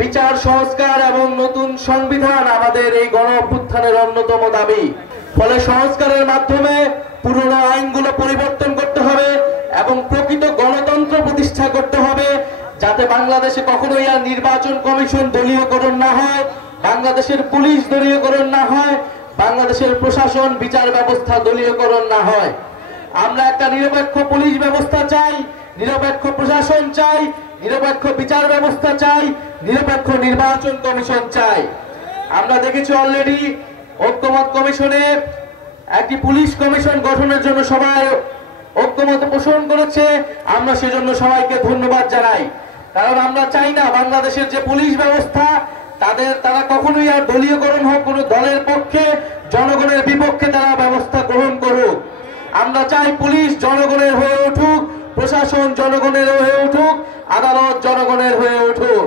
বিচার সংস্কার এবং নতুন সংবিধান আমাদের এই গণ অভ্যুত্থানের অন্যতম দাবি। ফলে সংস্কারের মাধ্যমে পুরনো আইনগুলো পরিবর্তন করতে হবে এবং প্রকৃত গণতন্ত্র প্রতিষ্ঠা করতে হবে, যাতে বাংলাদেশে কখনোই আর নির্বাচন কমিশন দলীয়করণ না হয়, বাংলাদেশের পুলিশ দলীয়করণ না হয়, বাংলাদেশের প্রশাসন বিচার ব্যবস্থা দলীয়করণ না হয়। আমরা একটা নিরপেক্ষ পুলিশ ব্যবস্থা চাই, নিরপেক্ষ প্রশাসন চাই, নিরপেক্ষ বিচার ব্যবস্থা চাই, নিরপেক্ষ নির্বাচন কমিশন চাই। আমরা দেখেছি অলরেডি ঐক্যমত কমিশনে একটি পুলিশ কমিশন গঠনের জন্য সবাই ঐক্যমত পোষণ করেছে। আমরা সেজন্য সবাইকে ধন্যবাদ জানাই, কারণ আমরা চাই না বাংলাদেশের যে পুলিশ ব্যবস্থা তারা কখনোই আর দলীয়করণ হোক, কোনো দলের পক্ষে জনগণের বিপক্ষে তারা ব্যবস্থা গ্রহণ করুক। আমরা চাই পুলিশ জনগণের হয়ে উঠুক, প্রশাসন জনগণের হয়ে উঠুক, আদালত জনগণের হয়ে উঠুক।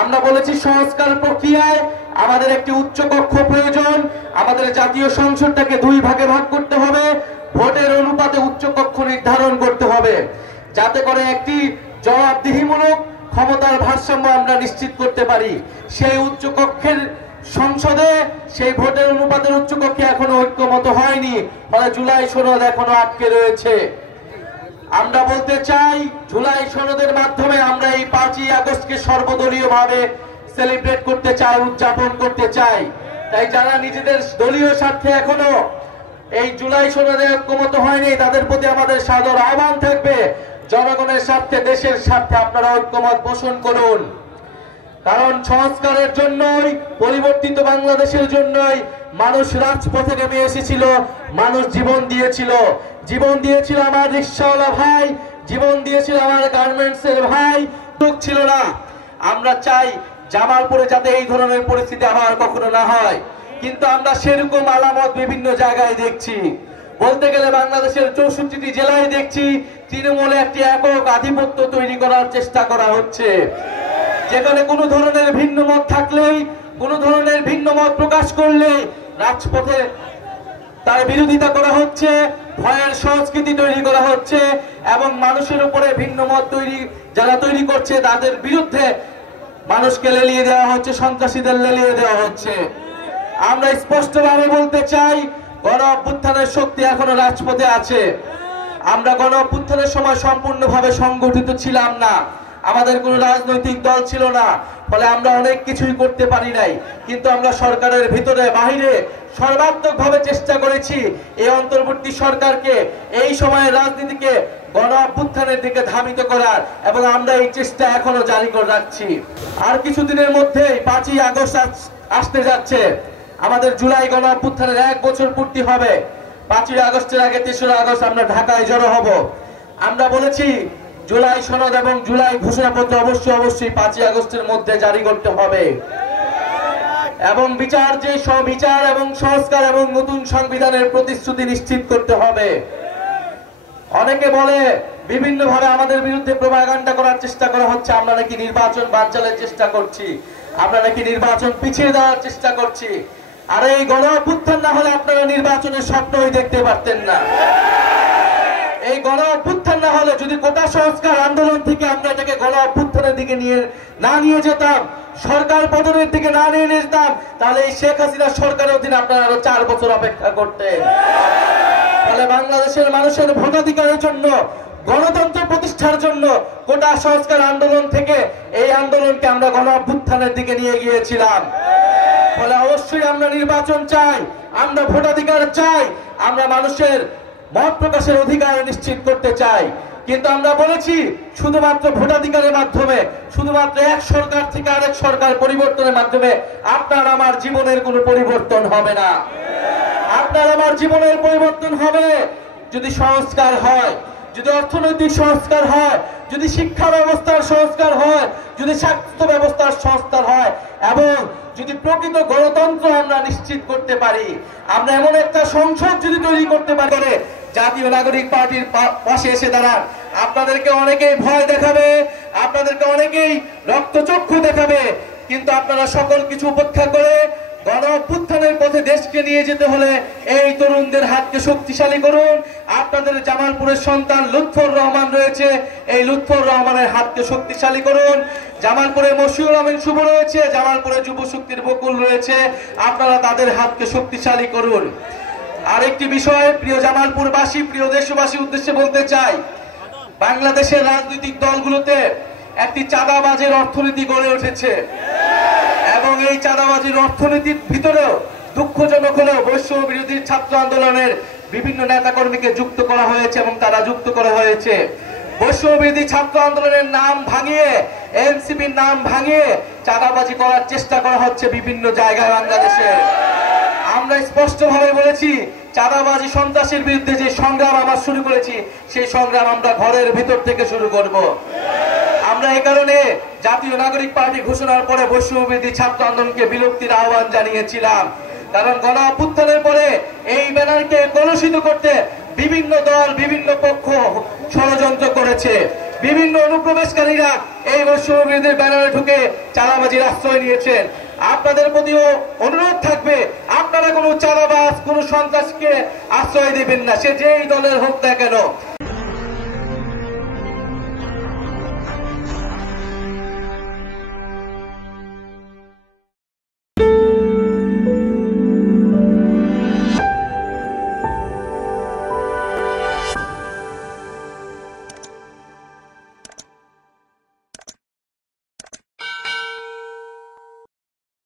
আমরা বলেছি সংস্কার প্রক্রিয়ায় আমাদের একটি উচ্চ কক্ষ প্রয়োজন। আমাদের জাতীয় সংসদটাকে দুই ভাগে ভাগ করতে হবে, ভোটের অনুপাতে উচ্চ কক্ষ নির্ধারণ করতে হবে, যাতে করে একটি জবাবদিহিমূলক ক্ষমতার ভারসাম্য আমরা নিশ্চিত করতে পারি। সেই উচ্চ কক্ষের সংসদে সেই ভোটের অনুপাতের উচ্চ কক্ষে এখনো ঐক্যমত হয়নি, ফলে জুলাই সনদ এখনো আটকে রয়েছে। আমরা বলতে চাই জুলাই সনদের মাধ্যমে আমরা এই 5ই আগস্টকে সর্বদলীয়ভাবে সেলিব্রেট করতে চাই, উদযাপন করতে চাই। তাই যারা নিজেদের দলীয় স্বার্থে এখনো এই জুলাই সনদে ঐক্যমত হয়নি, তাদের প্রতি আমাদের সাদর আহ্বান থাকবে, জনগণের স্বার্থে, দেশের স্বার্থে আপনারা ঐক্যমত পোষণ করুন। কারণ সংস্কারের জন্যই, পরিবর্তিত বাংলাদেশের জন্যই মানুষ রাজপথে নেমে এসেছিল, মানুষ জীবন দিয়েছিল। জীবন দিয়েছিল আমার রিকশাওয়ালা ভাই, জীবন দিয়েছিল আমার গার্মেন্টসের ভাই, লোক ছিল না। আমরা চাই জামালপুরে যাতে এই ধরনের পরিস্থিতি আবার কখনো না হয়, কিন্তু আমরা সেরকম আলামত বিভিন্ন জায়গায় দেখছি। বলতে গেলে বাংলাদেশের 64টি জেলায় দেখছি তৃণমূলে একটি একক আধিপত্য তৈরি করার চেষ্টা করা হচ্ছে, যেখানে কোনো ধরনের ভিন্ন মত থাকলেই, কোনো ধরনের ভিন্ন মত প্রকাশ করলে রাজপথে তার বিরোধিতা করা হচ্ছে, ভয়ের সংস্কৃতি তৈরি করা হচ্ছে এবং মানুষের উপরে ভিন্ন মত যারা তৈরি করছে তাদের বিরুদ্ধে মানুষকে লেলিয়ে দেওয়া হচ্ছে, সন্ত্রাসীদের লেলিয়ে দেওয়া হচ্ছে। আমরা স্পষ্টভাবে বলতে চাই গণ অভ্যুত্থানের শক্তি এখনো রাজপথে আছে। আমরা গণ অভ্যুত্থানের সময় সম্পূর্ণভাবে সংগঠিত ছিলাম না, আমাদের কোনো রাজনৈতিক দল ছিল না, ফলে আমরা অনেক কিছুই করতে পারি নাই। কিন্তু আমরা সরকারের ভিতরে বাহিরে সর্বাত্মকভাবে চেষ্টা করেছি এই অন্তর্বর্তী সরকারকে, এই সময়ের রাজনীতিকে গণ অভ্যুত্থানের দিকে ধাবিত করার, এবং আমরা এই চেষ্টা এখনো জারি করে রাখছি। আর কিছুদিনের মধ্যেই 5ই আগস্ট আসতে যাচ্ছে, আমাদের জুলাই গণ অভ্যুত্থানের 1 বছর পূর্তি হবে। 5ই আগস্টের আগে 3রা আগস্ট আমরা ঢাকায় জড়ো হব। আমরা বলেছি জুলাই সনদ এবং জুলাই ঘোষণাপত্র অবশ্যই 5ই আগস্টের মধ্যে জারি করতে হবে এবং বিচার এবং সংস্কার এবং নতুন সংবিধানের প্রতিশ্রুতি নিশ্চিত করতে হবে। অনেকে বলে বিভিন্নভাবে আমাদের বিরুদ্ধে প্রোপাগান্ডা করার চেষ্টা করা হচ্ছে, আমরা নাকি নির্বাচন বানচালের চেষ্টা করছি, আমরা নাকি নির্বাচন পিছিয়ে দেওয়ার চেষ্টা করছি। আর এই গণ অভ্যুত্থান না হলে আপনারা নির্বাচনের স্বপ্নই দেখতে পারতেন না। এই গণ অভ্যুত্থান না হলে, যদি কোটা সংস্কার আন্দোলন থেকে আমরা এটাকে গণ অভ্যুত্থানের দিকে নিয়ে যেতাম, সরকার পতনের দিকে নিয়ে যেতাম, তাহলে এই শেখ হাসিনা সরকারের অধীনে আপনারা আরো 4 বছর অপেক্ষা করতেন। তাহলে বাংলাদেশের মানুষের ভোটাধিকারের জন্য, গণতন্ত্র প্রতিষ্ঠার জন্য কোটা সংস্কার আন্দোলন থেকে এই আন্দোলনকে আমরা গণ অভ্যুত্থানের দিকে নিয়ে গিয়েছিলাম। ফলে অবশ্যই আমরা নির্বাচন চাই, আমরা ভোটাধিকার চাই, আমরা মানুষের মত প্রকাশের অধিকার নিশ্চিত করতে চাই। কিন্তু আমরা বলেছি শুধুমাত্র ভোটাধিকারের মাধ্যমে, শুধুমাত্র এক সরকার থেকে আরেক সরকার পরিবর্তনের মাধ্যমে আপনার আমার জীবনের কোনো পরিবর্তন হবে না। আপনার আমার জীবনের পরিবর্তন হবে যদি সংস্কার হয়, যদি অর্থনৈতিক সংস্কার হয়, যদি শিক্ষা ব্যবস্থার সংস্কার হয়, যদি স্বাস্থ্য ব্যবস্থার সংস্কার হয় এবং যদি প্রকৃত গণতন্ত্র আমরা নিশ্চিত করতে পারি। আমরা এমন একটা সংসদ যদি তৈরি করতে পারি, জাতীয় নাগরিক পার্টির পাশে এসে দাঁড়ান। আপনাদেরকে অনেকেই ভয় দেখাবে, আপনাদেরকে অনেকেই রক্তচক্ষু দেখাবে, কিন্তু আপনারা সকল কিছু উপেক্ষা করে গণ অভ্যুত্থানের পথে দেশকে নিয়ে যেতে হলে এই তরুণদের হাতকে শক্তিশালী করুন। আপনাদের জামালপুরের সন্তান লুৎফর রহমান রয়েছে, এই লুৎফর রহমানের হাতকে শক্তিশালী করুন। জামালপুরে মশিউর আমিন শুভ রয়েছে, জামালপুরে যুব শক্তির বকুল রয়েছে, আপনারা তাদের হাতকে শক্তিশালী করুন। আরেকটি বিষয় প্রিয় জামালপুরবাসী, প্রিয় দেশবাসী উদ্দেশ্যে বলতে চাই, বাংলাদেশের রাজনৈতিক দলগুলোতে একটি চাঁদাবাজের অর্থনীতি গড়ে উঠেছে এবং এই চাঁদাবাজির অর্থনীতির ভিতরেও দুঃখজনক হলেও বৈষম্য বিরোধী ছাত্র আন্দোলনের বিভিন্ন নেতাকর্মীকে যুক্ত করা হয়েছে এবং তারা যুক্ত করা হয়েছে। বৈষম্য বিরোধী ছাত্র আন্দোলনের নাম ভাঙিয়ে, এনসিপির নাম ভাঙিয়ে চাঁদাবাজি করার চেষ্টা করা হচ্ছে বিভিন্ন জায়গায় বাংলাদেশে। আমরা স্পষ্টভাবে বলেছি, চাঁদাবাজি সন্ত্রাসের বিরুদ্ধে যে সংগ্রাম আমরা শুরু করেছি, সেই সংগ্রাম আমরা ঘরের ভিতর থেকে শুরু করব। আমরা এই কারণে জাতীয় নাগরিক পার্টি ঘোষণার পরে বৈষম্য বিরোধী ছাত্র আন্দোলনকে বিলুপ্তির আহ্বান জানিয়েছিলাম। কারণ গণ অভ্যুত্থানের পরে এই ব্যানারকে কলুষিত করতে বিভিন্ন দল, বিভিন্ন পক্ষ ষড়যন্ত্র করেছে। বিভিন্ন অনুপ্রবেশকারীরা এই বৈষম্য বিরোধী ব্যানারে ঢুকে চাঁদাবাজির আশ্রয় নিয়েছেন। আপনাদের প্রতিও অনুরোধ থাকবে, আপনারা কোনো চাঁদাবাজ, কোনো সন্ত্রাসকে আশ্রয় দেবেন না, সে যেই দলের হোক না কেন।